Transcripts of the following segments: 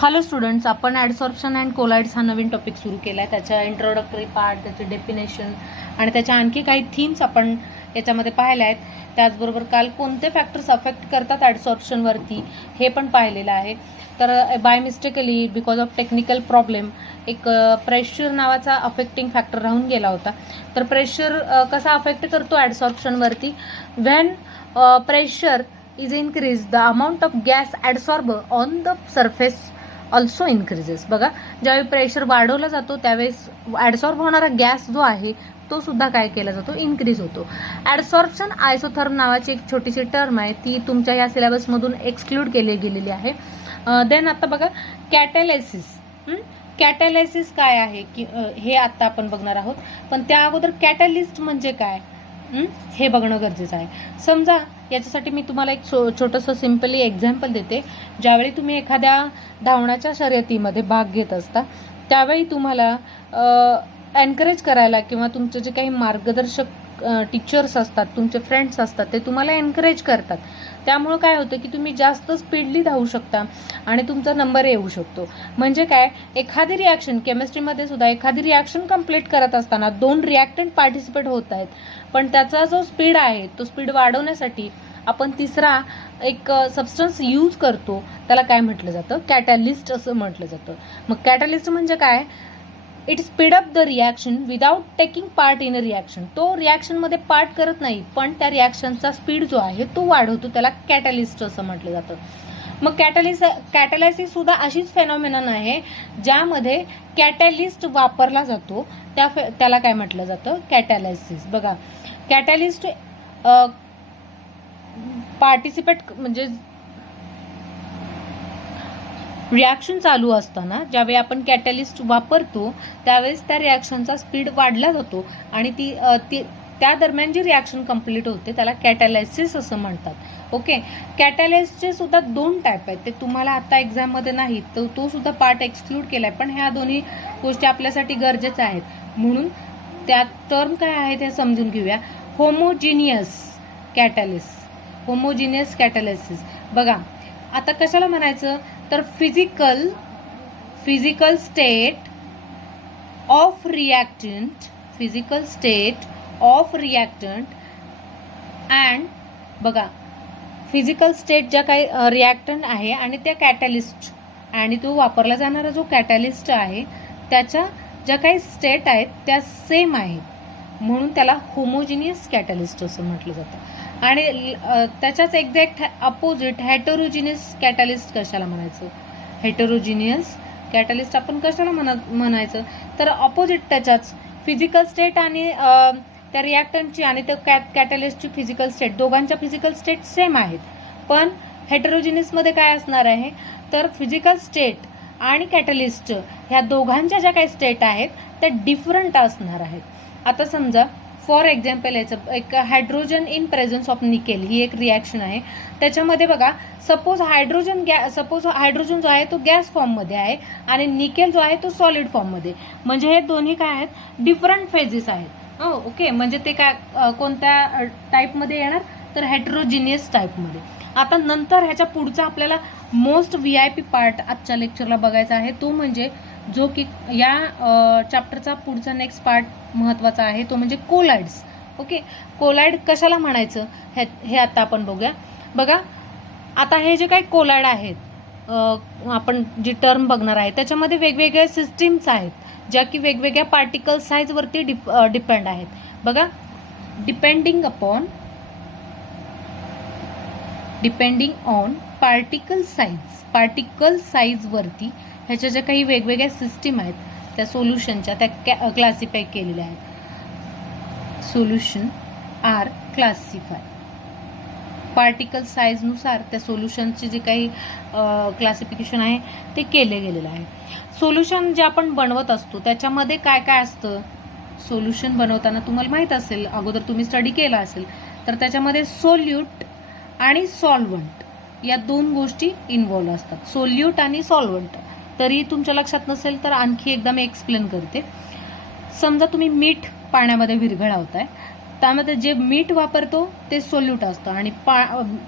Hello students, आपण ॲडसॉर्प्शन and collides हा नवीन topic सुरू केला आहे. त्याच्या इंट्रोडक्टरी पार्ट, त्याचे डेफिनेशन आणि त्याच्या आणखी काही थीम्स आपण याच्यामध्ये पाहिल्या आहेत. त्याचबरोबर काल कोणते फॅक्टर्स अफेक्ट करतात ॲडसॉर्प्शनवरती हे पण पाहिलेलं आहे. तर by mistakely because of technical problem एक प्रेशर नावाचा अफेक्टिंग फॅक्टर राहून गेला होता. तर प्रेशर कसा अफेक्ट करतो ॲडसॉर्प्शनवरती? When pressure is increased, the amount of gas adsorbed on the surface also increases. बघा, ज्यावेळी प्रेशर वाढवला जातो त्यावेळेस ॲडसॉर्ब होणारा गॅस जो आहे तो सुद्धा काय केला जातो, इन्क्रीज होतो. ॲडसॉर्प्शन आयसोथर्म नावाची एक छोटीशी टर्म आहे, ती तुमच्या या सिलेबसमधून एक्सक्लूड केली गेलेली आहे. देन आता बघा कॅटॅलिसिस. कॅटॅलिसिस काय आहे की हे आता आपण बघणार आहोत, पण त्या अगोदर कॅटॅलिस्ट म्हणजे काय हे बघणं गरजेचं आहे. समजा याच्यासाठी मी तुम्हाला एक छोटंसं सिम्पली एक्झाम्पल देते. ज्यावेळी तुम्ही एखाद्या धावण्याच्या शर्यतीमध्ये भाग घेत असता त्यावेळी तुम्हाला एनकरेज करायला किंवा तुमचे जे काही मार्गदर्शक टीचर्स असतात, तुमचे फ्रेंड्स असतात, ते तुम्हाला एनकरेज करतात. त्यामुळं काय होतं की तुम्ही जास्त स्पीडली धावू शकता आणि तुमचा नंबर येऊ शकतो. म्हणजे काय, एखादी रिॲक्शन केमिस्ट्रीमध्ये सुद्धा एखादी रिॲक्शन कंप्लीट करत असताना 2 रिॲक्टंट पार्टिसिपेट होत आहेत, पण त्याचा जो स्पीड आहे तो स्पीड वाढवण्यासाठी आपण तिसरा एक सबस्टन्स यूज करतो. त्याला काय म्हटलं जातं, कॅटॅलिस्ट असं म्हटलं जातं. मग कॅटॅलिस्ट म्हणजे काय, it speed up the reaction without taking part in a reaction. तो रिॲक्शनमध्ये पार्ट करत नाही, पण त्या रिॲक्शनचा स्पीड जो आहे तो वाढवतो. त्याला कॅटॅलिस्ट असं म्हटलं जातं. मग कॅटॅलिसिस सुद्धा अशीच फेनॉमिनन आहे ज्यामध्ये कॅटॅलिस्ट वापरला जातो. त्याला काय म्हटलं जातं, कॅटॅलिसिस. बघा, कॅटॅलिस्ट पार्टिसिपेट म्हणजे रिॲक्शन चालू असताना ज्यावेळी आपण कॅटॅलिस्ट वापरतो त्यावेळेस त्या रिॲक्शनचा स्पीड वाढला जातो आणि ती त्या दरम्यान जी रिॲक्शन कंप्लीट होते त्याला कॅटॅलिसिस असं म्हणतात. ओके, कॅटॅलिस्टचे सुद्धा 2 टाईप आहेत. ते तुम्हाला आता एक्झाममध्ये नाही तर तो सुद्धा पार्ट एक्सक्लूड केला आहे, पण ह्या दोन्ही गोष्टी आपल्यासाठी गरजेच्या आहेत. म्हणून त्या टर्म काय आहेत हे समजून घेऊया. होमोजिनियस कॅटॅलिसिस. बघा, आता कशाला म्हणायचं, तर physical state of reactant and बघा, फिजिकल स्टेट ज्या काही रिॲक्टंट आहे आणि त्या कॅटॅलिस्ट आणि तो वापरला जाणारा जो कॅटॅलिस्ट आहे त्याच्या ज्या काही स्टेट आहेत त्या सेम आहेत, म्हणून त्याला होमोजिनियस कॅटॅलिस्ट असं म्हटलं जातं. आणि त्याच्याच एक्झॅक्ट अपोजिट हेटेरोजिनियस कॅटॅलिस्ट कशाला म्हणायचं, हेटेरोजिनियस कॅटॅलिस्ट आपण कशाला म्हणायचं, तर अपोजिट त्याच्याच फिजिकल स्टेट आणि त्या रिॲक्टंटची आणि त्या कॅटॅलिस्टची फिजिकल स्टेट, दोघांच्या फिजिकल स्टेट सेम आहेत. पण हेटेरोजिनियसमध्ये काय असणार आहे, तर फिजिकल स्टेट आणि कॅटॅलिस्ट ह्या दोघांच्या ज्या काही स्टेट आहेत त्या डिफरंट असणार आहेत. आता समजा फॉर एक्झाम्पल याचं एक hydrogen in presence of nickel ही एक रिॲक्शन आहे. त्याच्यामध्ये बघा, सपोज हायड्रोजन जो आहे तो गॅस फॉर्ममध्ये आहे आणि निकेल जो आहे तो सॉलिड फॉर्ममध्ये. म्हणजे हे दोन्ही काय आहेत, डिफरंट फेजेस आहेत. ओके, म्हणजे ते काय कोणत्या टाईपमध्ये येणार, तर हेटेरोजिनियस टाईपमध्ये. आता नंतर ह्याच्या पुढचा आपल्याला मोस्ट VIP पार्ट आजच्या लेक्चरला बघायचा आहे, तो म्हणजे जो की या चॅप्टरचा पुढचा नेक्स्ट पार्ट महत्त्वाचा आहे, तो म्हणजे कोलाइड्स. ओके, कोलाइड कशाला म्हणायचं हे आता आपण बघूया. बघा, आता हे जे काही कोलाइड आहेत आपण जी टर्म बघणार आहे त्याच्यामध्ये वेगवेगळ्या सिस्टीम्स आहेत ज्या की वेगवेगळ्या पार्टिकल साईजवरती डिपेंड आहेत. बघा, डिपेंडिंग ऑन पार्टिकल साईजवरती ह्याच्या ज्या काही वेगवेगळ्या सिस्टीम आहेत त्या सोल्युशनच्या त्या क्लासिफाय केलेल्या आहेत. सोल्युशन आर क्लासिफाय पार्टिकल साईजनुसार त्या सोल्युशनची जे काही क्लासिफिकेशन आहे ते केले गेलेलं आहे. सोल्युशन जे आपण बनवत असतो त्याच्यामध्ये काय काय असतं, सोल्युशन बनवताना तुम्हाला माहीत असेल, अगोदर तुम्ही स्टडी केला असेल, तर त्याच्यामध्ये सोल्यूट आणि सॉल्व्हंट या 2 गोष्टी इन्व्हॉल्व असतात. सोल्यूट आणि सॉल्व्हंट. तरी तुमच्या लक्षात नसेल तर आणखी एकदा मी एक्सप्लेन करते. समजा तुम्ही मीठ पाण्यामध्ये विरघळवताय, त्यामध्ये जे मीठ वापरतो ते सोल्यूट असतं आणि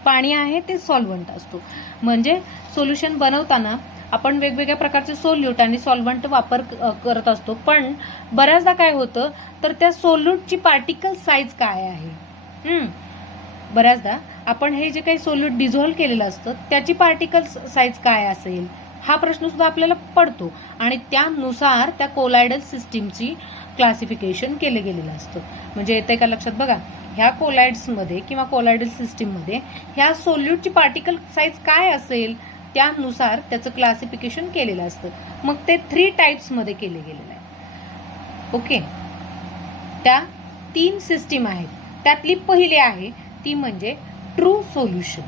पाणी आहे ते सॉल्व्हंट असतो. म्हणजे सोल्युशन बनवताना आपण वेगवेगळ्या प्रकारचे सोल्यूट आणि सॉल्व्हंट वापर करत असतो, पण बऱ्याचदा काय होतं तर त्या सोल्यूटची पार्टिकल साईज काय आहे, बऱ्याचदा आपण हे जे काही सोल्यूट डिझॉल्व्ह केलेलं असतं त्याची पार्टिकल साईज काय असेल हा प्रश्न सुद्धा आपल्याला पडतो, आणि त्यानुसार त्या कोलायडल सिस्टीमची क्लासिफिकेशन केलं गेलेलं असतं. म्हणजे येते का लक्षात? बघा, ह्या कोलाइड्समध्ये किंवा कोलायडल सिस्टीममध्ये ह्या सोल्यूटची पार्टिकल साईज काय असेल त्यानुसार त्याचं क्लासिफिकेशन केलेलं असतं. मग ते 3 टाईप्समध्ये केले गेलेलं आहे. ओके, त्या 3 सिस्टीम आहेत. त्यातली पहिली आहे ती म्हणजे ट्रू सोल्युशन.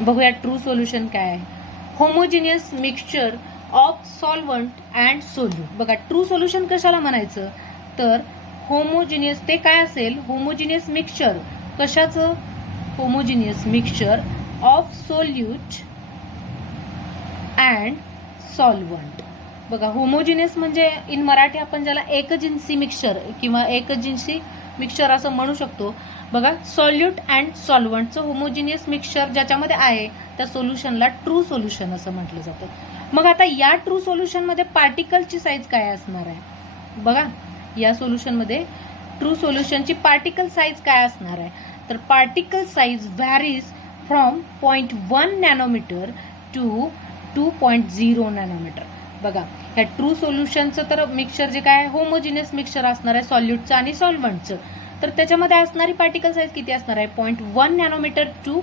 बघूया ट्रू सोल्युशन काय आहे. Homogeneous mixture of solvent and solute. बघा, ट्रू सोल्युशन कशाला म्हणायचं तर होमोजिनियस, ते काय असेल, होमोजिनियस मिक्सचर. कशाचं? Homogeneous mixture of solute and solvent. बघा, होमोजिनियस म्हणजे इन मराठी आपण ज्याला एकजिन्सी मिक्सचर किंवा एकजिन्सी मिक्सचर असं म्हणू शकतो. बघा, सॉल्यूट अँड सॉल्व्हंटचं होमोजिनियस मिक्सचर ज्याच्यामध्ये आहे त्या सोल्युशनला ट्रू सोल्युशन असं म्हटलं जातं. मग आता या ट्रू सोल्युशनमध्ये पार्टिकलची साईज काय असणार आहे? बघा, या सोल्युशनमध्ये ट्रू सोल्युशनची पार्टिकल साईज काय असणार आहे तर particle size varies from 0.1 nanometre to 2.0 nanometre. बघा, ह्या ट्रू सोल्युशनचं तर मिक्सचर जे काय होमोजिनियस मिक्सचर असणार आहे सॉल्यूटचं आणि सॉल्व्हंटचं, तर त्याच्यामध्ये असणारी पार्टिकल साईज किती असणार आहे? 0.1 नॅनोमीटर टू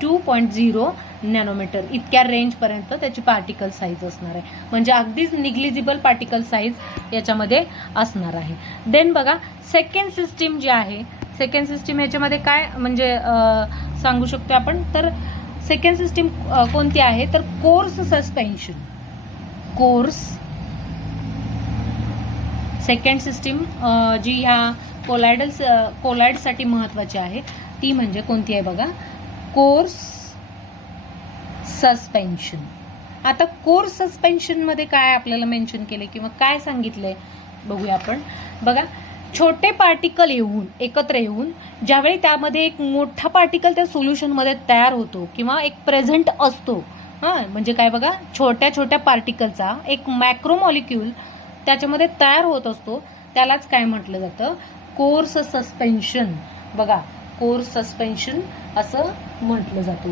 2.0 नॅनोमीटर इतक्या रेंजपर्यंत त्याची पार्टिकल साईज असणार आहे. म्हणजे अगदीच निग्लिजिबल पार्टिकल साईज याच्यामध्ये असणार आहे. देन बघा, सेकंड सिस्टीम जी आहे, सेकंड सिस्टीम ह्याच्यामध्ये काय म्हणजे सांगू शकतो आपण तर सेकंड सिस्टीम कोणती आहे तर coarse suspension. Coarse second system जी ह्या कोलाइडसाठी महत्त्वाची आहे ती म्हणजे कोणती आहे बघा, कोर्स सस्पेन्शन. आता कोर्स सस्पेन्शनमध्ये काय आपल्याला मेन्शन केले किंवा काय सांगितलंय बघूया आपण. बघा, छोटे पार्टिकल एकत्र येऊन ज्यावेळी त्यामध्ये एक मोठा पार्टिकल त्या सोल्युशनमध्ये तयार होतो किंवा एक प्रेझेंट असतो, म्हणजे काय बघा, छोट्या छोट्या पार्टिकलचा एक मॅक्रोमॉलिक्यूल त्याच्यामध्ये तयार होत असतो, त्यालाच काय म्हटलं जातं, कोर्स सस्पेन्शन. बघा, कोर्स सस्पेन्शन असं म्हटलं जातं.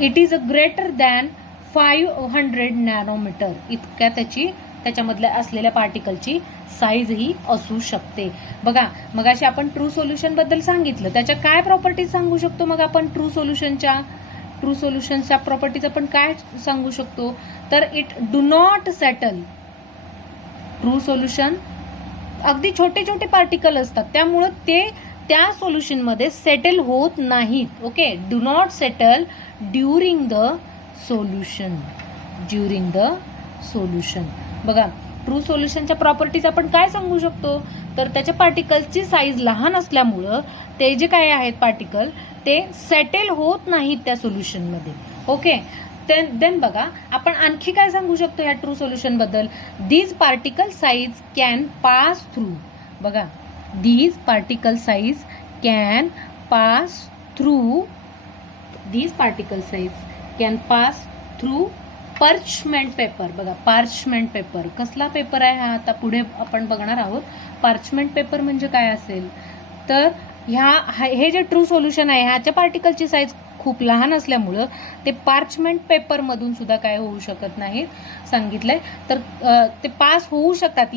It is a greater than 500 nanometre इतक्या त्याच्यामधल्या असलेल्या पार्टिकलची साईज ही असू शकते. बघा, मगाशी आपण ट्रू सोल्युशन बद्दल सांगितलं, त्याच्या काय प्रॉपर्टीज सांगू शकतो मग आपण ट्रू सोल्युशनच्या प्रॉपर्टीज आपण काय सांगू शकतो तर it do not settle. True solution अगदी छोटे छोटे पार्टिकल असतात, त्यामुळं ते त्या सोल्युशनमध्ये सेटल होत नाहीत. Okay, do not settle during the solution. बघा, ट्रू सोल्युशनच्या प्रॉपर्टीज आपण काय सांगू शकतो तर त्याच्या पार्टिकलची साईज लहान असल्यामुळं ते जे काय आहेत पार्टिकल ते सेटल होत नाहीत त्या सोल्युशनमध्ये. ओके, देन बघा, आपण आणखी काय सांगू शकतो या ट्रू सोल्युशन बद्दल. These particle size can pass through. बघा, these particle size can pass through parchment paper. बघा, पार्चमेंट पेपर कसला पेपर आहे हा आता पुढे आपण बघणार आहोत. पार्चमेंट पेपर म्हणजे काय असेल तर हे जे ट्रू सोल्युशन आहे ह्याच्या पार्टिकलची साईज खूप लहान असल्यामुळं ते पार्चमेंट पेपरमधून सुद्धा काय होऊ शकत नाही सांगितलंय, तर ते पास होऊ शकतात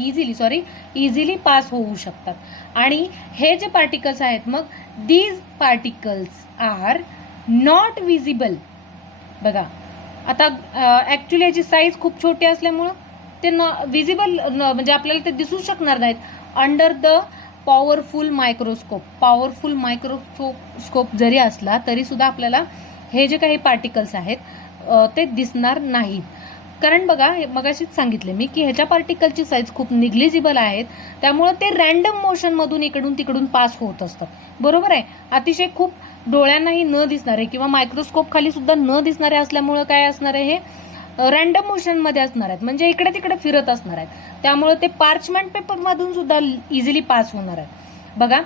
इझिली पास होऊ शकतात. आणि हे जे पार्टिकल्स आहेत मग these particles are not visible. बघा, आता ॲक्च्युली याची साईज खूप छोटी असल्यामुळं ते विजिबल म्हणजे आपल्याला ते दिसू शकणार नाहीत अंडर द पॉवरफुल मायक्रोस्कोप जरी असला तरी सुद्धा आपल्याला हे जे काही पार्टिकल्स आहेत ते दिसणार नाहीत. कारण बघा, मगाशीच सांगितले मी की ह्याच्या पार्टिकलची साईज खूप निग्लिजिबल आहेत, त्यामुळं ते रॅन्डम मोशनमधून इकडून तिकडून पास होत असतात. बरोबर आहे, अतिशय खूप डोळ्यांनाही न दिसणारे किंवा मायक्रोस्कोप खाली सुद्धा न दिसणारे असल्यामुळं काय असणार आहे, हे रॅन्डम मोशनमध्ये असणार आहेत, म्हणजे इकडे तिकडे फिरत असणार आहेत, त्यामुळे ते पार्चमेंट पेपरमधून सुद्धा इझिली पास होणार आहेत. बघा,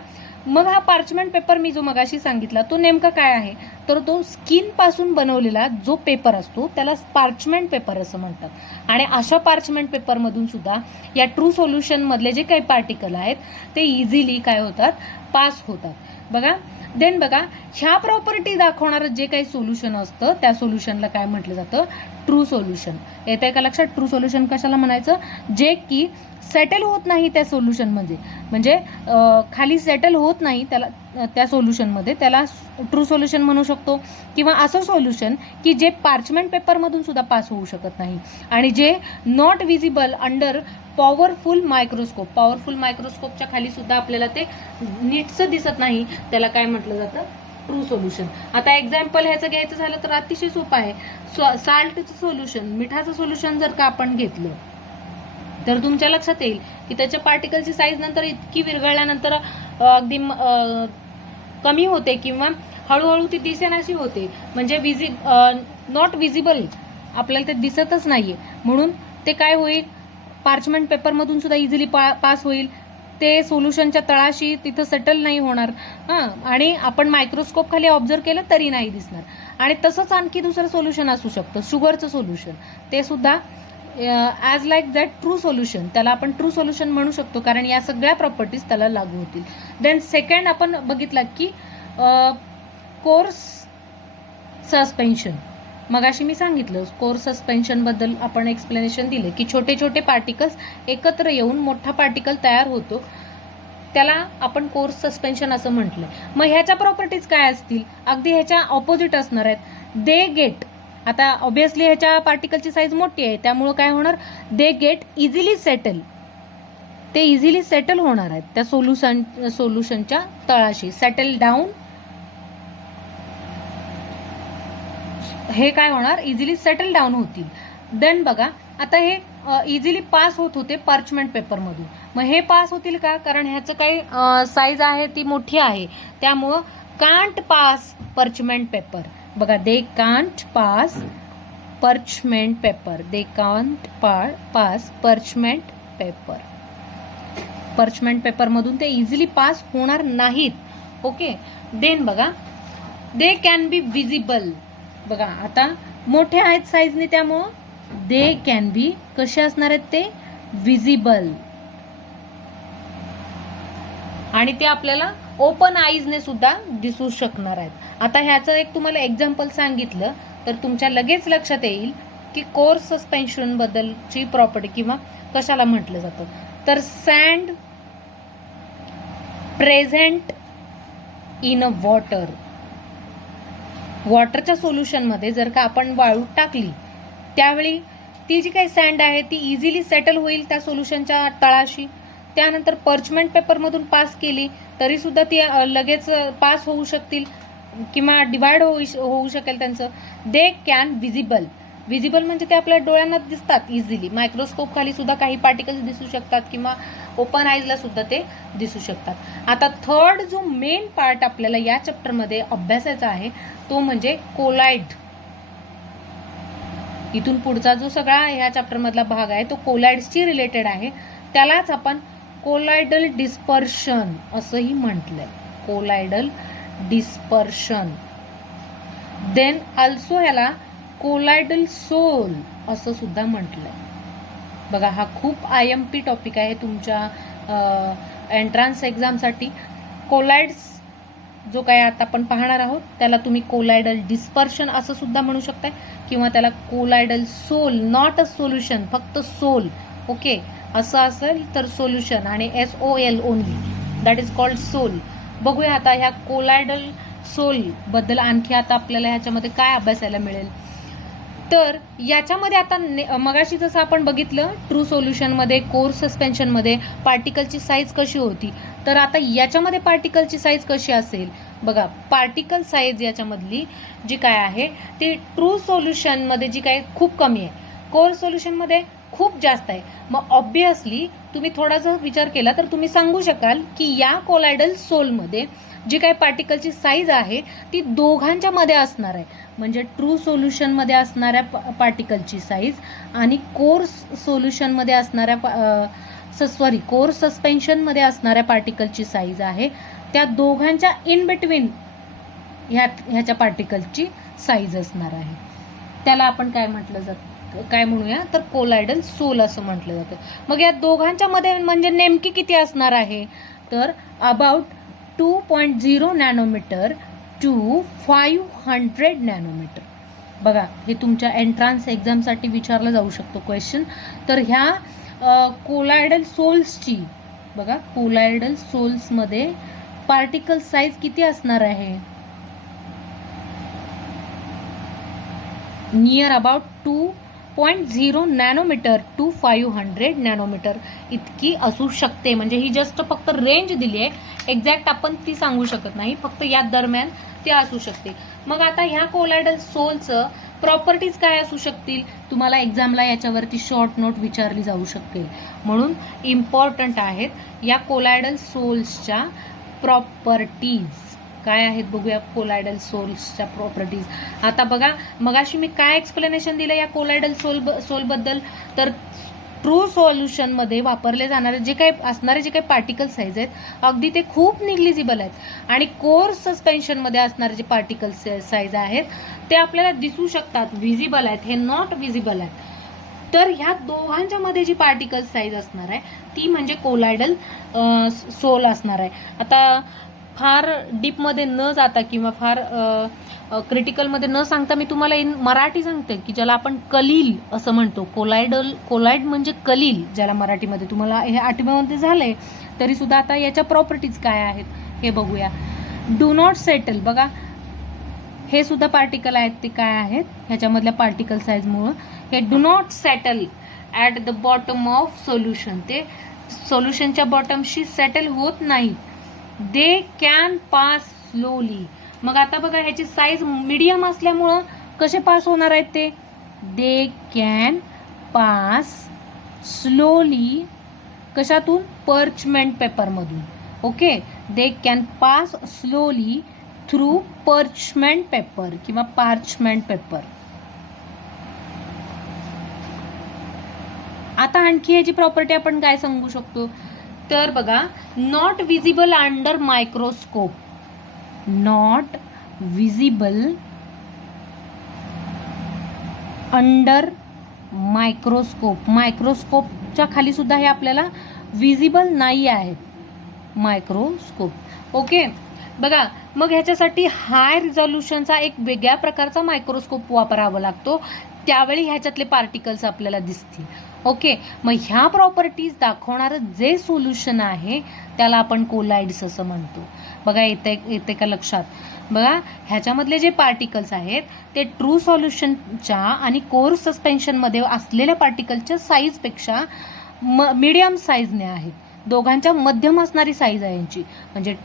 मग हा पार्चमेंट पेपर मी जो मगाशी सांगितला तो नेमका काय आहे तर तो स्किनपासून बनवलेला जो पेपर असतो त्याला पार्चमेंट पेपर असं म्हणतात. आणि अशा पार्चमेंट पेपरमधून सुद्धा या ट्रू सोल्युशनमधले जे काही पार्टिकल आहेत ते इझिली काय होतात, पास होतात. बघा, देन बघा, ह्या प्रॉपर्टी दाखवणारं जे काही सोल्युशन असतं त्या सोल्युशनला काय म्हटलं जातं, ट्रू सोल्युशन. येत आहे का लक्षात? ट्रू सोल्युशन कशाला म्हणायचं? जे की सेटल होत नाही त्या सोल्युशनमध्ये, खाली सेटल होत नाही त्याला, त्या सोल्युशनमध्ये, त्याला ट्रू सोल्युशन म्हणू शकतो. किंवा असं सोल्युशन की जे पार्चमेंट पेपरमधून सुद्धा पास होऊ शकत नाही आणि जे not visible under powerful microscope, powerful मायक्रोस्कोपच्या खाली सुद्धा आपल्याला ते नीटचं दिसत नाही, त्याला काय म्हटलं जातं, ट्रू सोल्युशन. आता एक्झाम्पल ह्याचं घ्यायचं झालं तर अतिशय सोपं आहे. साल्टचं सोल्युशन, मिठाचं सोल्युशन जर का आपण घेतलं तर तुमच्या लक्षात येईल की त्याच्या पार्टिकलची साईज नंतर इतकी विरघळल्यानंतर अगदी कमी होते किंवा हळूहळू ती दिसेनाशी होते, म्हणजे नॉट विजिबल, आपल्याला ते दिसतच नाहीये. म्हणून ते काय होईल, पार्चमेंट पेपरमधून सुद्धा इझिली पास होईल, ते सोल्युशनच्या तळाशी तिथं सेटल नाही होणार, आणि आपण मायक्रोस्कोप खाली ऑब्झर्व केलं तरी नाही दिसणार. आणि तसंच आणखी दुसरं सोल्युशन असू शकतं, शुगरचं सोल्युशन, ते सुद्धा as like that true solution, त्याला आपण ट्रू सोल्युशन म्हणू शकतो, कारण या सगळ्या प्रॉपर्टीज त्याला लागू होतील. देन सेकंड आपण बघितलं की कोर्स सस्पेन्शन. मगाशी मी सांगितलं कोर्स सस्पेन्शनबद्दल आपण एक्सप्लेनेशन दिले की छोटे छोटे पार्टिकल्स एकत्र येऊन मोठा पार्टिकल तयार होतो, त्याला आपण कोर्स सस्पेन्शन असं म्हटलंय. मग ह्याच्या प्रॉपर्टीज काय असतील, अगदी ह्याच्या ऑपोजिट असणार आहेत. दे गेट, आता ऑब्विसली ह्याच्या पार्टिकलची साईज मोठी आहे त्यामुळं काय होणार, दे गेट इझिली सेटल, ते इझिली सेटल होणार आहेत त्या सोल्युशनच्या तळाशी, सेटल डाऊन, हे काय होणार, इझिली सेटल डाऊन होतील. देन बघा, आता हे इझिली पास होत होते पार्चमेंट पेपरमधून, मग हे पास होतील का, कारण ह्याचं काही साईज आहे ती मोठी आहे, त्यामुळं कांट पास पार्चमेंट पेपर. बघा, they can't pass parchment paper, they can't pass parchment paper, parchment पेपरमधून ते इझिली पास होणार नाहीत. ओके. देन बघा, दे कॅन बी विजिबल. बघा, आता मोठे आहेत साईजने त्यामुळं दे कॅन बी कसे असणार आहेत, ते विजिबल, आणि ते आपल्याला ओपन आईजने सुद्धा दिसू शकणार आहेत. आता ह्याचं एक तुम्हाला एक्झाम्पल सांगितलं तर तुमच्या लगेच लक्षात येईल की कोर्स सस्पेन्शन बद्दलची प्रॉपर्टी किंवा कशाला म्हटलं जातं. तर sand present in a water, वॉटरच्या सोल्युशनमध्ये जर का आपण वाळू टाकली त्यावेळी ती जी काही सँड आहे ती इझिली सेटल होईल त्या सोल्युशनच्या तळाशी. त्यानंतर पर्चमेंट पेपरमधून पास केली तरी सुद्धा ती लगेच पास होऊ शकतील किंवा डिवाइड होऊ शकेल त्यांचं. दे कॅन विजिबल, विजिबल म्हणजे ते आपल्या डोळ्यांना दिसतात इझिली, मायक्रोस्कोप खाली सुद्धा काही पार्टिकल्स दिसू शकतात किंवा ओपन आईजला सुद्धा ते दिसू शकतात. आता थर्ड जो मेन पार्ट आपल्याला या चॅप्टरमध्ये अभ्यासायचा आहे तो म्हणजे कोलाइड. इथून पुढचा जो सगळा ह्या चॅप्टरमधला भाग आहे तो कोलाइड्सशी रिलेटेड आहे, त्यालाच आपण कोलायडल डिस्पर्शन असंही म्हटलंय, कोलायडल डिस्पर्शन. देन ऑल्सो ह्याला कोलायडल सोल असं सुद्धा म्हटलंय. बघा, हा खूप IMP टॉपिक आहे तुमच्या एंट्रन्स एक्झामसाठी. कोलाइड्स जो काय आता आपण पाहणार आहोत त्याला तुम्ही कोलायडल डिस्पर्शन असं सुद्धा म्हणू शकताय किंवा त्याला colloidal sol, not a solution, फक्त सोल. ओके, असं असेल तर सोल्युशन आणि SOL only, that is called sol. बघूया आता ह्या कोलायडल सोल बद्दल आणखी आता आपल्याला ह्याच्यामध्ये काय अभ्यासायला मिळेल. तर याच्यामध्ये आता मगाशी जसं आपण बघितलं ट्रू सोल्युशनमध्ये, कोर्स सस्पेन्शनमध्ये पार्टिकलची साईज कशी होती, तर आता याच्यामध्ये पार्टिकलची साईज कशी असेल. बघा, पार्टिकल साईज याच्यामधली जी काय आहे ती ट्रू सोल्युशनमध्ये जी काय खूप कमी आहे, कोर्स सोल्युशनमध्ये खूप जास्त आहे. मग ऑब्विसली तुम्ही थोडासा विचार केला तर तुम्ही सांगू शकाल की या कोलायडल सोलमध्ये जी काही पार्टिकलची साईज आहे ती दोघांच्या मध्ये असणार आहे, म्हणजे ट्रू सोल्युशनमध्ये असणाऱ्या पार्टिकलची साईज आणि कोर्स सोल्युशनमध्ये असणाऱ्या कोर्स सस्पेन्शनमध्ये असणाऱ्या पार्टिकलची साईज आहे, त्या दोघांच्या इन बिटवीन ह्याच्या पार्टिकलची साईज असणार आहे. त्याला आपण काय म्हटलं जातं, काय म्हणूया तर कोलायडल सोल असं म्हटलं जातं. मग या दोघांच्या मध्ये म्हणजे नेमकी किती असणार आहे तर अबाउट 2.0 नॅनोमीटर टू 500 नॅनोमीटर. बघा हे तुमच्या एंट्रान्स एक्झामसाठी विचारलं जाऊ शकतो क्वेश्चन. तर ह्या कोलायडल सोल्सची बघा, कोलायडल सोल्समध्ये पार्टिकल साईज किती असणार आहे, near about 2.0 nanometre to 500 nanometre इतकी असू शकते. म्हणजे ही जस्ट फक्त रेंज दिली आहे, एक्झॅक्ट आपण ती सांगू शकत नाही, फक्त या दरम्यान ते असू शकते. मग आता ह्या कोलायडल सोलचं प्रॉपर्टीज काय असू शकतील, तुम्हाला एक्झामला याच्यावरती शॉर्ट नोट विचारली जाऊ शकेल, म्हणून इम्पॉर्टंट आहेत या कोलायडल सोल्सच्या प्रॉपर्टीज. काय आहेत बघूया कोलायडल सोल्सच्या प्रॉपर्टीज. आता बघा मगाशी मी काय एक्सप्लेनेशन दिलं या कोलायडल सोलबद्दल, तर ट्रू सोल्युशनमध्ये वापरले जाणारे जे काही असणारे जे काही पार्टिकल साईज आहेत अगदी ते खूप निग्लिजिबल आहेत, आणि कोर सस्पेन्शनमध्ये असणारे जे पार्टिकल साईज आहेत ते आपल्याला दिसू शकतात, व्हिजिबल आहेत, हे नॉट व्हिजिबल आहेत. तर ह्या दोघांच्या मध्ये जी पार्टिकल साईज असणार आहे ती म्हणजे कोलायडल सोल असणार आहे. आता फार डीपमध्ये न जाता किंवा फार क्रिटिकलमध्ये न सांगता मी तुम्हाला इन मराठी सांगते की ज्याला आपण कलील असं म्हणतो. कोलायड म्हणजे कलील, ज्याला मराठीमध्ये तुम्हाला हे 8वीमध्ये झालंय तरी सुद्धा. आता याच्या प्रॉपर्टीज काय आहेत हे बघूया. डू नॉट सेटल, बघा हे सुद्धा पार्टिकल आहेत, ते काय आहेत ह्याच्यामधल्या पार्टिकल साईजमुळं हे do not settle at the bottom of solution, ते सोल्युशनच्या बॉटमशी सेटल होत नाहीत. They can pass slowly. मग आता बघा ह्याची साईज मीडियम असल्यामुळं कसे पास होणार आहेत ते, दे कॅन पास स्लोली, कशातून, पर्चमेंट पेपरमधून. Okay, they can pass slowly through parchment paper किंवा पार्चमेंट पेपर. आता आणखी याची प्रॉपर्टी आपण काय सांगू शकतो तर बघा, not visible under microscope, not visible under microscope, मायक्रोस्कोपच्या खाली सुद्धा हे आपल्याला विजिबल नाही आहेत मायक्रोस्कोप. ओके, बघा मग ह्याच्यासाठी हाय रिझोल्युशनचा एक वेगळ्या प्रकारचा मायक्रोस्कोप वापरावा लागतो, त्यावेळी ह्याच्यातले पार्टिकल्स आपल्याला दिसतील. ओके, मग ह्या प्रॉपर्टीज दाखवणारं जे सोल्युशन आहे त्याला आपण कोलाइड्स असं म्हणतो. बघा येते का लक्षात. बघा ह्याच्यामधले जे पार्टिकल्स आहेत ते ट्रू सॉल्युशनच्या आणि कोर सस्पेन्शनमध्ये असलेल्या पार्टिकलच्या साईजपेक्षा मीडियम साईजने आहेत. दोघांच्या मध्यम असणारी साईज आहे यांची, म्हणजे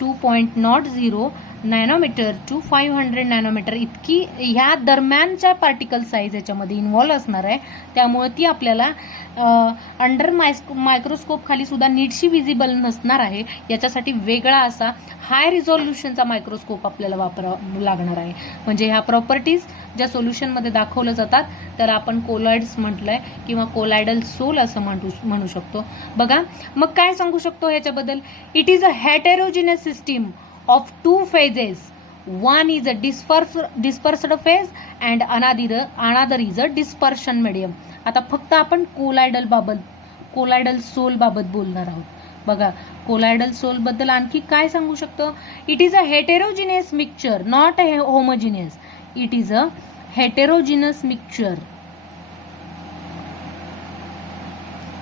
2.0 नॅनोमीटर टू 500 नॅनोमीटर इतकी ह्या दरम्यानच्या पार्टिकल साईज याच्यामध्ये इन्व्हॉल्व असणार आहे. त्यामुळे ती आपल्याला अंडर मायक्रोस्कोप खाली सुद्धा नीटशी विजिबल नसणार आहे. याच्यासाठी वेगळा असा हाय रिझोल्युशनचा मायक्रोस्कोप आपल्याला वापरावा लागणार आहे. म्हणजे ह्या प्रॉपर्टीज ज्या सोल्युशनमध्ये दाखवल्या जातात तर आपण कोलाइड्स म्हटलंय किंवा कोलायडल सोल असं म्हणू शकतो. बघा मग काय सांगू शकतो ह्याच्याबद्दल, it is a heterogeneous system of two phases. One is a dispersed phase and another is a dispersion medium. आता फक्त आपण कोलायडल सोल बाबत बोलणार आहोत. बघा कोलायडल सोल बद्दल आणखी काय सांगू शकतो, it is a heterogeneous mixture not a homogeneous. It is a heterogeneous mixture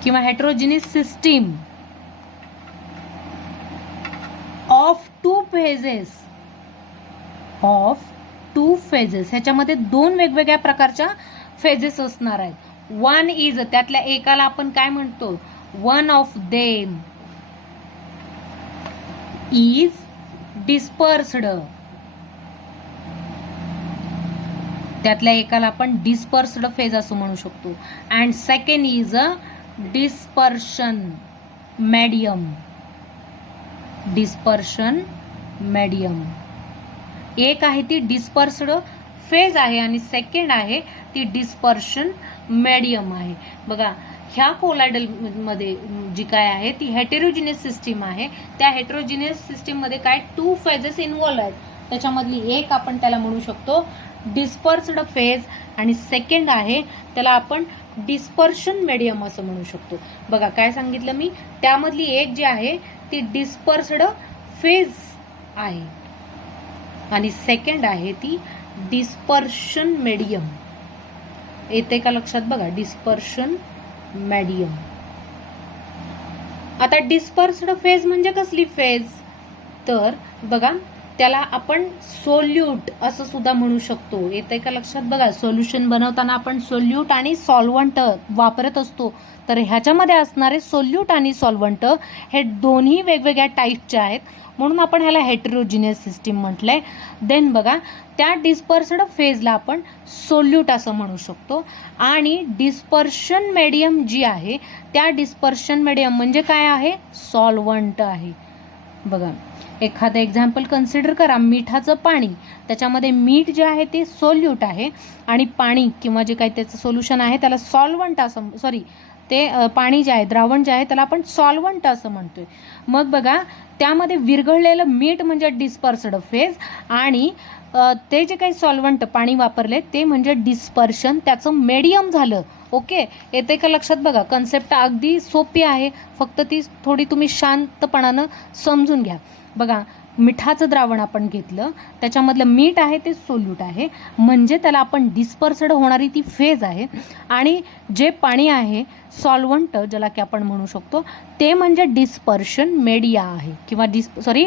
किंवा heterogeneous system of two phases. ह्याच्यामध्ये दोन वेगवेगळ्या प्रकारच्या फेजेस असणार आहेत. वन इज, त्यातल्या एकाला आपण काय म्हणतो, one of them is dispersed, त्यातल्या एकाला आपण डिस्पर्स्ड फेज असं म्हणू शकतो. And second is a dispersion medium. Dispersion medium एक आहे ती डिस्पर्स्ड फेज आहे आणि सेकंड आहे ती डिस्पर्शन मीडियम आहे. बघा ह्या कोलायडल मध्ये जी काय आहे ती हेटेरोजिनियस सिस्टीम आहे. त्या हेटेरोजिनियस सिस्टीम मध्ये काय टू फेजेस इन्व्हॉल्व आहेत. त्याच्यामधली एक आपण त्याला म्हणू शकतो डिस्पर्स्ड फेज आणि सेकंड आहे त्याला आपण डिस्पर्शन मीडियम असं म्हणू शकतो. बघा काय सांगितलं मी, त्यामधली एक जी आहे ती डिस्पर्स्ड फेज आहे आणि सेकंड आहे ती डिस्पर्शन मीडियम. येते का लक्षात? बघा डिस्पर्शन मीडियम. आता डिस्पर्स्ड फेज म्हणजे कसली फेज, तर बघा त्याला आपण सोल्यूट असं सुद्धा म्हणू शकतो. येते का लक्षात? बघा सोल्युशन बनवताना आपण सोल्यूट आणि सॉल्व्हंट वापरत असतो, तर ह्याच्यामध्ये असणारे सोल्यूट आणि सॉल्व्हंट हे दोन्ही वेगवेगळ्या टाईपचे आहेत, म्हणून आपण ह्याला हेटेरोजिनियस सिस्टीम म्हटलंय. देन बघा त्या डिस्पर्स्ड फेजला आपण सोल्यूट असं म्हणू शकतो आणि डिस्पर्शन मीडियम जी आहे त्या डिस्पर्शन मीडियम म्हणजे काय आहे, सॉल्व्हंट आहे. बघा एखादं एक्झाम्पल कन्सिडर करा, मिठाचं पाणी, त्याच्यामध्ये मीठ जे आहे ते सोल्यूट आहे आणि पाणी किंवा जे काही त्याचं सोल्युशन आहे त्याला सॉल्व्हंट असं, सॉरी ते पाणी जे आहे द्रावण जे आहे त्याला आपण सॉल्व्हंट असं म्हणतोय. मग बघा त्यामध्ये विरघळलेलं मीठ म्हणजे डिस्पर्स्ड फेज आणि ते जे काही सॉल्व्हंट पाणी वापरले ते म्हणजे डिस्पर्शन, त्याचं मीडियम झालं. ओके, येते का लक्षात? बघा कन्सेप्ट अगदी सोपी आहे, फक्त ती थोडी तुम्ही शांतपणानं समजून घ्या. बघा मिठाचं द्रावण आपण घेतलं, त्याच्यामधलं मीठ आहे ते सोल्यूट आहे म्हणजे त्याला आपण डिस्पर्स्ड होणारी ती फेज आहे आणि जे पाणी आहे सॉल्व्हंट ज्याला की आपण म्हणू शकतो ते म्हणजे डिस्पर्शन मीडिया आहे किंवा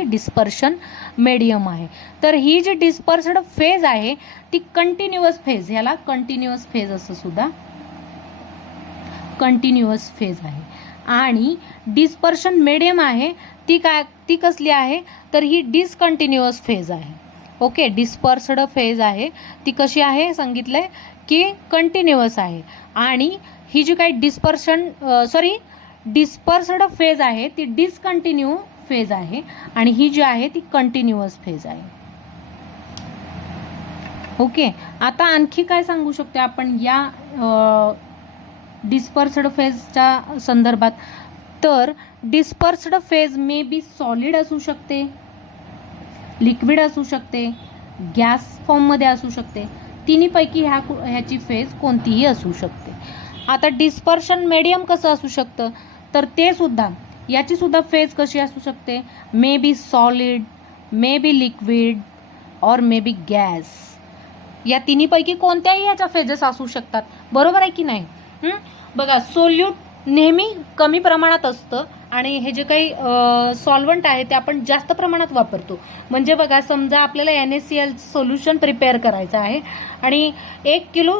डिस्पर्शन मीडियम आहे. तर ही जी डिस्पर्स्ड फेज आहे ती कंटिन्युअस फेज, ह्याला कंटिन्युअस फेज असं सुद्धा कंटिन्युअस फेज आहे. आणि डिस्पर्शन मीडियम आहे ती कसली आहे, तर ही डिसकंटिन्युअस फेज आहे. ओके, डिस्पर्स्ड फेज आहे ती कशी आहे सांगितलंय की कंटिन्युअस आहे आणि ही जी काही डिस्पर्स्ड फेज आहे ती डिसकंटिन्यू फेज आहे आणि ही जी आहे ती कंटिन्युअस फेज आहे. ओके, आता आणखी काय सांगू शकतो आपण या डिस्पर्स्ड फेजच्या संदर्भात, तर dispersed phase may be solid असू शकते, लिक्विड असू शकते, गॅस फॉर्ममध्ये असू शकते, तिन्हीपैकी ह्याची फेज कोणतीही असू शकते. आता डिस्पर्शन मीडियम कसं असू शकतं, तर ते सुद्धा याची सुद्धा फेज कशी असू शकते, मे be solid, may be liquid और मे बी गॅस. या तिन्हीपैकी कोणत्याही याच्या फेजेस असू शकतात, बरोबर आहे की नाही? बघा सोल्यूट नेहमी कमी प्रमाणात असतं आणि हे जे काही सॉल्व्हंट आहे ते आपण जास्त प्रमाणात वापरतो. म्हणजे बघा समजा आपल्याला NaCl सोल्युशन प्रिपेअर करायचं आहे आणि 1 किलो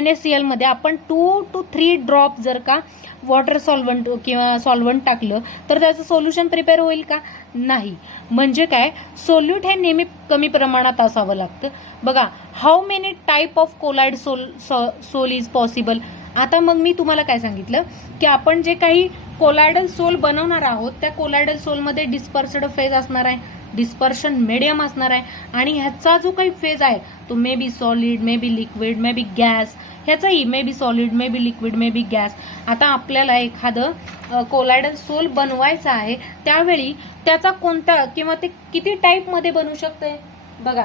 NaCl मध्ये आपण 2 to 3 ड्रॉप जर का वॉटर सॉल्व्हंट किंवा सॉल्व्हंट टाकलं तर त्याचं सोल्युशन प्रिपेअर होईल का? नाही. म्हणजे काय, सोल्यूट हे नेहमी कमी प्रमाणात असावं लागतं. बघा how many type of colloid sol is possible. आता मग मी तुम्हाला काय सांगितलं की आपण जे काही कोलायडल सोल बनवणार आहोत त्या कोलायडल सोलमध्ये डिस्पर्स्ड फेज असणार आहे, डिस्पर्शन मीडियम असणार आहे आणि ह्याचा जो काही फेज आहे तो may be solid, may be liquid, may be gas, ह्याचाही may be solid, may be liquid, may be gas. आता आपल्याला एखादं कोलायडल सोल बनवायचं आहे त्यावेळी त्याचा कोणता किंवा ते किती टाईपमध्ये बनू शकते. बघा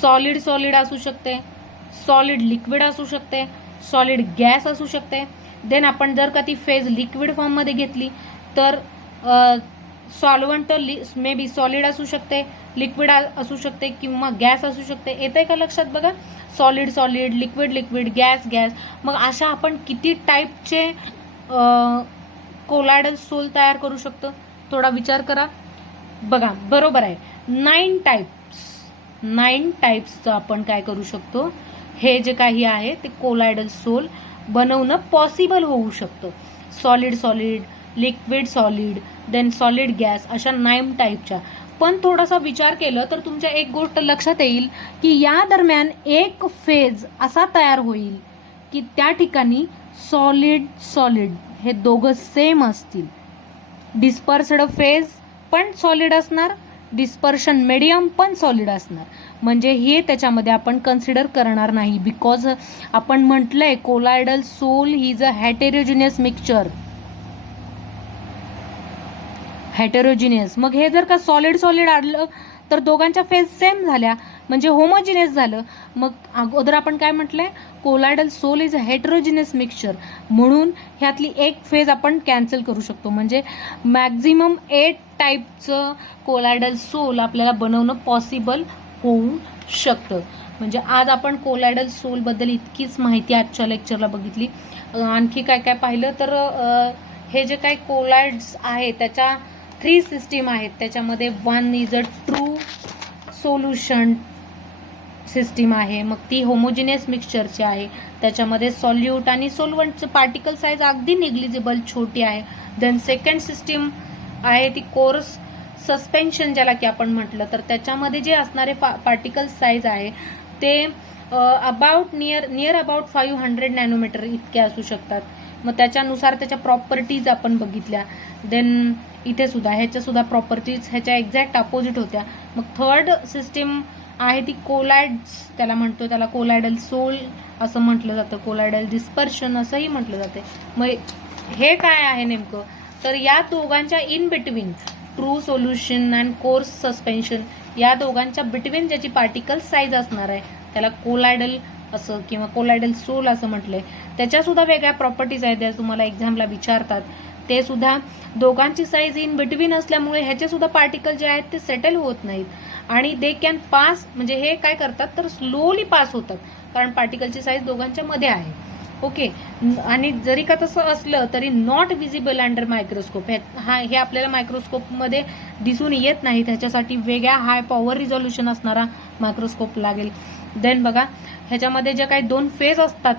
सॉलिड असू शकते, सॉलिड लिक्विड असू शकते, सॉलिड गॅस असू शकते. देन आपण जर का ती फेज लिक्विड फॉर्ममध्ये घेतली तर सॉल्व्हंट मे बी सॉलिड असू शकते, लिक्विड असू शकते किंवा गॅस असू शकते. येतंय का लक्षात? बघा सॉलिड, लिक्विड, गॅस. मग अशा आपण किती टाईपचे कोलायडल सोल तयार करू शकतो, थोडा विचार करा. बघा बरोबर आहे, 9 टाईप्सचं आपण काय करू शकतो, हे जे काही आहे ते कोलायडल सोल बनवणं पॉसिबल होऊ शकतं. Solid, liquid solid, then solid gas, अशा 9 टाईपच्या. पण थोडासा विचार केलं तर तुमच्या एक गोष्ट लक्षात येईल की या दरम्यान एक फेज असा तयार होईल की त्या ठिकाणी सॉलिड हे दोघं सेम असतील. डिस्पर्स्ड फेज पण सॉलिड असणार, डिस्पर्शन मीडियम पण सॉलिड असणार. म्हणजे हे त्याच्यामध्ये आपण कन्सिडर करणार नाही, बिकॉज आपण म्हटलंय कोलायडल soul is a heterogeneous mixture. हेटेरोजिनियस, मग हे जर का सॉलिड आलं तर दोघांच्या फेज सेम झाल्या म्हणजे होमोजिनियस झालं. मग अगोदर आपण काय म्हटलंय, कोलायडल soul is a heterogeneous mixture, म्हणून ह्यातली एक फेज आपण कॅन्सल करू शकतो. म्हणजे मॅक्झिमम 8 टाईपचं कोलायडल सोल आपल्याला बनवणं पॉसिबल होऊ शकतं. म्हणजे आज आपण कोलायडल सोलबद्दल इतकीच माहिती आजच्या लेक्चरला बघितली. आणखी काय काय पाहिलं तर हे जे काही कोलायड्स आहे त्याच्या 3 सिस्टीम आहेत. त्याच्यामध्ये 1 is a true solution system आहे, मग ती होमोजिनियस मिक्सचरची आहे. त्याच्यामध्ये सॉल्यूट आणि सोलवंटचं पार्टिकल साईज अगदी निग्लिजिबल छोटी आहे. देन सेकंड सिस्टीम आहे ती कोर्स सस्पेन्शन ज्याला की आपण म्हटलं, तर त्याच्यामध्ये जे असणारे पार्टिकल साईज आहे ते नियर अबाउट 500 नॅनोमीटर इतके असू शकतात. मग त्याच्यानुसार त्याच्या प्रॉपर्टीज आपण बघितल्या. देन इथे सुद्धा ह्याच्या सुद्धा प्रॉपर्टीज ह्याच्या एक्झॅक्ट अपोजिट होत्या. मग थर्ड सिस्टीम आहे ती कोलायड्स त्याला म्हणतो, त्याला कोलायडल सोल असं म्हटलं जातं, कोलायडल डिस्पर्शन असंही म्हटलं जाते. मग हे काय आहे नेमकं, तर या दोघांच्या in between true solution and course suspension या दोघांच्या बिटवीन ज्याची पार्टिकल साईज असणार आहे त्याला कोलायडल असं किंवा कोलायडल सोल असं म्हटलंय. त्याच्या सुद्धा वेगळ्या प्रॉपर्टीज आहेत ज्या तुम्हाला एक्झामला विचारतात. ते सुद्धा दोघांची साईज इन बिटवीन असल्यामुळे ह्याचे सुद्धा पार्टिकल जे आहेत ते सेटल होत नाहीत आणि दे कॅन पास, म्हणजे हे काय करतात तर स्लोली पास होतात कारण पार्टिकलची साईज दोघांच्या मध्ये आहे. ओके, आणि जरी का तसं असलं तरी नॉट विजिबल अंडर मायक्रोस्कोप. हे आपल्याला मायक्रोस्कोपमध्ये दिसून येत नाही, त्याच्यासाठी वेगळ्या हाय पॉवर रिझोल्युशन असणारा मायक्रोस्कोप लागेल. देन बघा ह्याच्यामध्ये जे काही 2 फेज असतात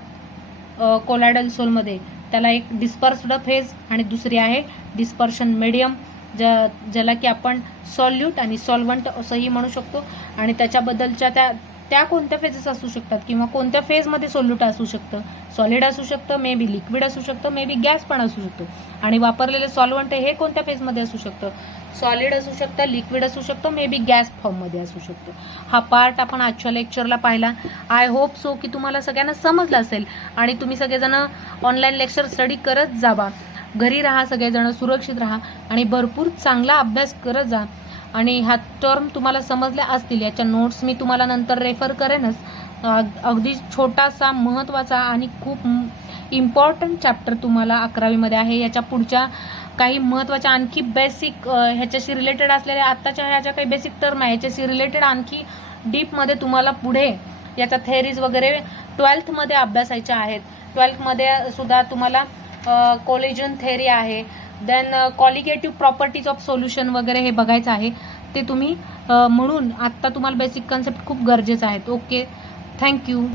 कोलायडल सोलमध्ये, त्याला एक डिस्पर्स्ड फेज आणि दुसरी आहे डिस्पर्शन मीडियम, ज्याला की आपण सॉल्यूट आणि सॉल्वंट असंही म्हणू शकतो. आणि त्याच्याबद्दलच्या त्या कोणत्या फेजेस असू शकतात किंवा कोणत्या फेजमध्ये सोल्यूट असू शकतं, सॉलिड असू शकतं, मे बी लिक्विड असू शकतं, मे बी गॅस पण असू शकतो. आणि वापरलेले सॉल्वंट हे कोणत्या फेजमध्ये असू शकतं, सॉलिड असू शकतं, लिक्विड असू शकतं, मे बी गॅस फॉर्ममध्ये असू शकतो. हा पार्ट आपण आजच्या लेक्चरला पाहिला. आय होप सो की तुम्हाला सगळ्यांना समजलं असेल आणि तुम्ही सगळेजण ऑनलाईन लेक्चर स्टडी करत जावा. घरी राहा, सगळेजण सुरक्षित राहा आणि भरपूर चांगला अभ्यास करत जा. आणि ह्या टर्म तुम्हाला समजल्या असतील, याच्या नोट्स मी तुम्हाला नंतर रेफर करेनच. अगदी छोटासा महत्त्वाचा आणि खूप इम्पॉर्टंट चॅप्टर तुम्हाला 11वीमध्ये आहे. याच्या पुढच्या काही महत्त्वाच्या आणखी बेसिक ह्याच्याशी रिलेटेड असलेल्या आत्ताच्या ह्या ज्या काही बेसिक टर्म आहे ह्याच्याशी रिलेटेड आणखी डीपमध्ये तुम्हाला पुढे याच्या थेअरीज वगैरे 12th मध्ये अभ्यासायच्या आहेत. 12th मध्ये सुद्धा तुम्हाला कोलिजन थेअरी आहे, then colligative properties of solution वगैरे हे बघायचं आहे. ते तुम्ही म्हणून आत्ता तुम्हाला बेसिक कन्सेप्ट खूप गरजेचं आहेत. Okay, thank you.